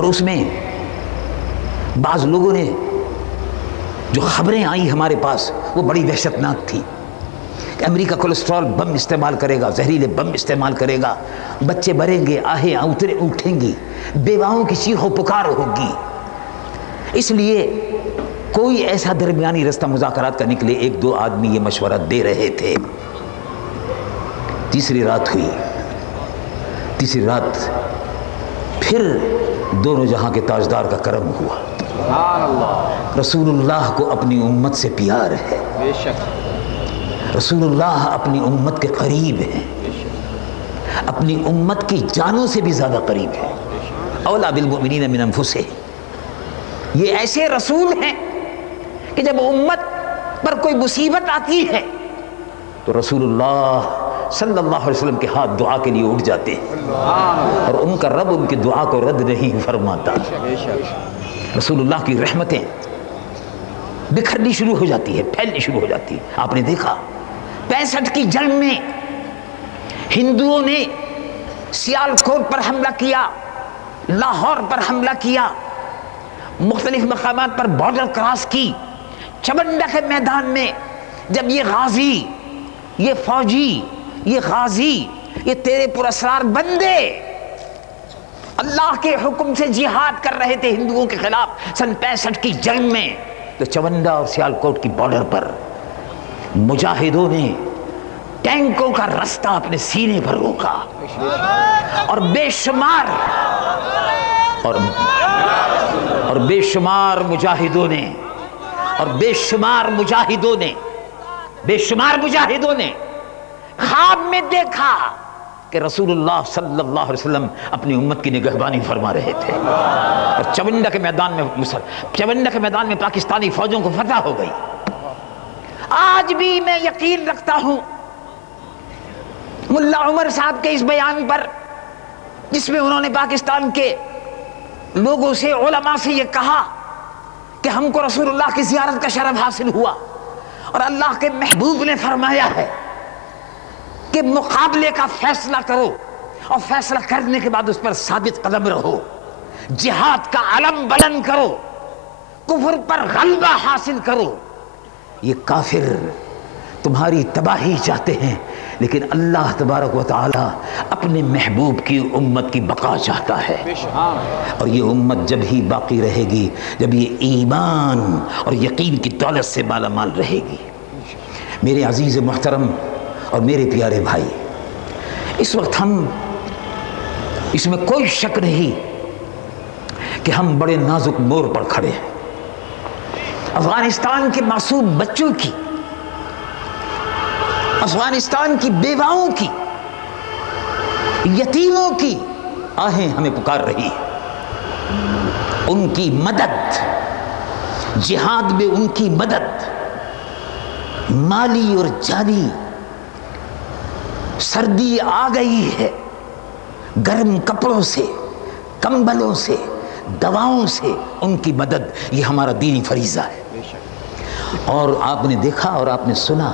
اور اس میں بعض لوگوں نے جو خبریں آئی ہمارے پاس وہ بڑی وحشتناک تھی کہ امریکہ کولیسٹرول بم استعمال کرے گا، زہریلے بم استعمال کرے گا، بچے مریں گے، آہیں اٹھیں گی، بیواؤں کی چیخ و پکار ہوگی۔ اس لیے کوئی ایسا درمیانی رستہ مذاکرات کا نکلے۔ ایک دو آدمی یہ مشورہ دے رہے تھے۔ تیسری رات ہوئی، تیسری رات پھر دونوں جہاں کے تاجدار کا کرم ہوا۔ رسول اللہ کو اپنی امت سے پیار ہے، بے شک رسول اللہ اپنی امت کے قریب ہیں، اپنی امت کی جانوں سے بھی زیادہ قریب ہے۔ اولا بالمؤمنین من انفسہم، یہ ایسے رسول ہیں کہ جب امت پر کوئی مصیبت آتی ہے تو رسول اللہ صلی اللہ علیہ وسلم کے ہاتھ دعا کے لیے اٹھ جاتے ہیں، اور ان کا رب ان کی دعا کو رد نہیں فرماتا۔ رسول اللہ کی رحمتیں بکھرنی شروع ہو جاتی ہے، پھیلنی شروع ہو جاتی ہے۔ آپ نے دیکھا 65 کی جنگ میں ہندوؤں نے سیال کوٹ پر حملہ کیا، لاہور پر حملہ کیا، مختلف مقامات پر بارڈر کراس کی۔ چمنڈا کے میدان میں جب یہ غازی، یہ فوجی، یہ غازی، یہ تیرے پراسرار بندے اللہ کے حکم سے جہاد کر رہے تھے ہندوؤں کے خلاف سن 65 کی جنگ میں، تو چمنڈا اور سیال کوٹ کی بارڈر پر مجاہدوں نے ٹینکوں کا رستہ اپنے سینے پر روکا، اور بے شمار مجاہدوں نے خواب میں دیکھا کہ رسول اللہ صلی اللہ علیہ وسلم اپنی امت کی نگہبانی فرما رہے تھے، اور چمنڈا کے میدان میں پاکستانی فوجوں کو فتح ہو گئی۔ آج بھی میں یقین رکھتا ہوں ملا عمر صاحب کے اس بیان پر، جس میں انہوں نے پاکستان کے لوگوں سے، علماء سے یہ کہا کہ ہم کو رسول اللہ کی زیارت کا شرف حاصل ہوا، اور اللہ کے محبوب نے فرمایا ہے کہ مقابلے کا فیصلہ کرو، اور فیصلہ کرنے کے بعد اس پر ثابت قدم رہو، جہاد کا علم بلند کرو، کفر پر غلبہ حاصل کرو۔ یہ کافر تمہاری تباہی چاہتے ہیں، لیکن اللہ تبارک و تعالی اپنے محبوب کی امت کی بقا چاہتا ہے، اور یہ امت جب ہی باقی رہے گی جب یہ ایمان اور یقین کی دولت سے مالا مال رہے گی۔ میرے عزیز محترم اور میرے پیارے بھائی، اس وقت ہم، اس میں کوئی شک نہیں کہ ہم بڑے نازک موڑ پر کھڑے ہیں۔ افغانستان کے معصوم بچوں کی، افغانستان کی بیواؤں کی، یتیموں کی آہیں ہمیں پکار رہی ہیں۔ ان کی مدد، جہاد میں ان کی مدد، مالی اور جانی۔ سردی آ گئی ہے، گرم کپڑوں سے، کمبلوں سے، دواؤں سے ان کی مدد، یہ ہمارا دینی فریضہ ہے۔ اور آپ نے دیکھا اور آپ نے سنا،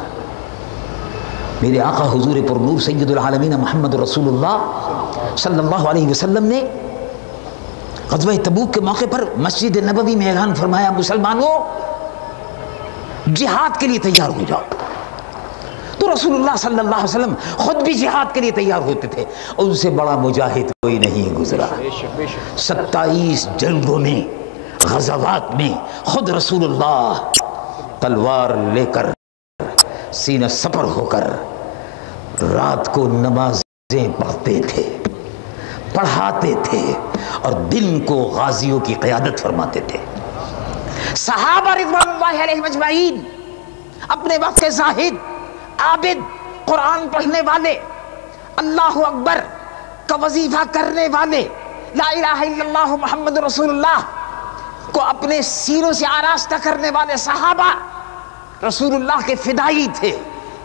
میرے آقا حضور پر نور سید العالمین محمد رسول اللہ صلی اللہ علیہ وسلم نے غزوہ تبوک کے موقع پر مسجد نبوی میں اعلان فرمایا، مسلمانوں جہاد کے لیے تیار ہو جاؤ۔ تو رسول اللہ صلی اللہ علیہ وسلم خود بھی جہاد کے لیے تیار ہوتے تھے، ان سے بڑا مجاہد کوئی نہیں گزرا۔ 27 جنگوں میں، غزوات میں خود رسول اللہ تلوار لے کر، سینہ سپر ہو کر رات کو نمازیں پڑھتے تھے، پڑھاتے تھے، اور دن کو غازیوں کی قیادت فرماتے تھے۔ صحابہ رضوان اللہ علیہم اجمعین اپنے وقت کے زاہد، عابد، قرآن پڑھنے والے، اللہ اکبر کا وظیفہ کرنے والے، لا الہ الا اللہ محمد رسول اللہ کو اپنے سینوں سے آراستہ کرنے والے صحابہ رسول اللہ کے فدائی تھے۔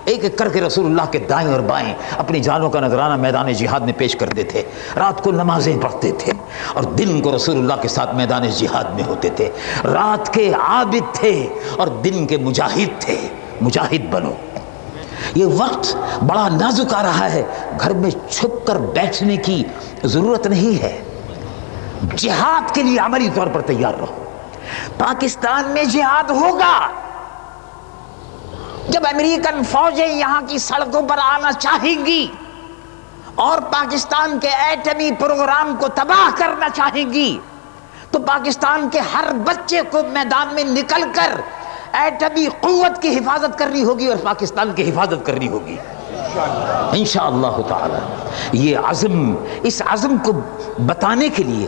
ایک ایک کر کے رسول اللہ کے دائیں اور بائیں اپنی جانوں کا نذرانہ میدان جہاد میں پیش کرتے تھے، رات کو نمازیں پڑھتے تے، اور دن کو رسول اللہ کے ساتھ میدان جہاد میں ہوتے تھے۔ رات کے عابد تھے اور دن کے مجاہد تھے۔ مجاہد بنو۔ یہ وقت بڑا نازک آ رہا ہے، گھر میں چھپ کر بیٹھنے کی ضرورت نہیں ہے۔ جہاد کے لیے عملی طور پر تیار رہو. پاکستان میں جہاد ہوگا جب امریکن فوجیں یہاں کی سڑکوں پر آنا چاہیں گی اور پاکستان کے ایٹمی پروگرام کو تباہ کرنا چاہیں گی، تو پاکستان کے ہر بچے کو میدان میں نکل کر ایٹمی قوت کی حفاظت کرنی ہوگی اور پاکستان کی حفاظت کرنی ہوگی انشاءاللہ تعالی. یہ عزم، اس عزم کو بتانے کے لیے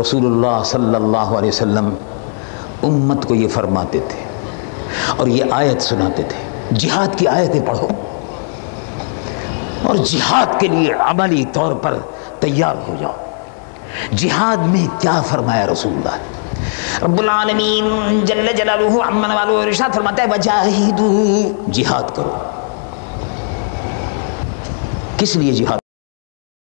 رسول اللہ صلی اللہ علیہ وسلم امت کو یہ فرماتے تھے اور یہ آیت سناتے تھے، جہاد کی آیتیں پڑھو اور جہاد کے لیے عملی طور پر تیار ہو جاؤ. جہاد میں کیا فرمایا رسول اللہ رب العالمین جل جلالہ عمن والو، ارشاد فرماتا ہے وجاہدوا، جہاد کرو. کس لیے جہاد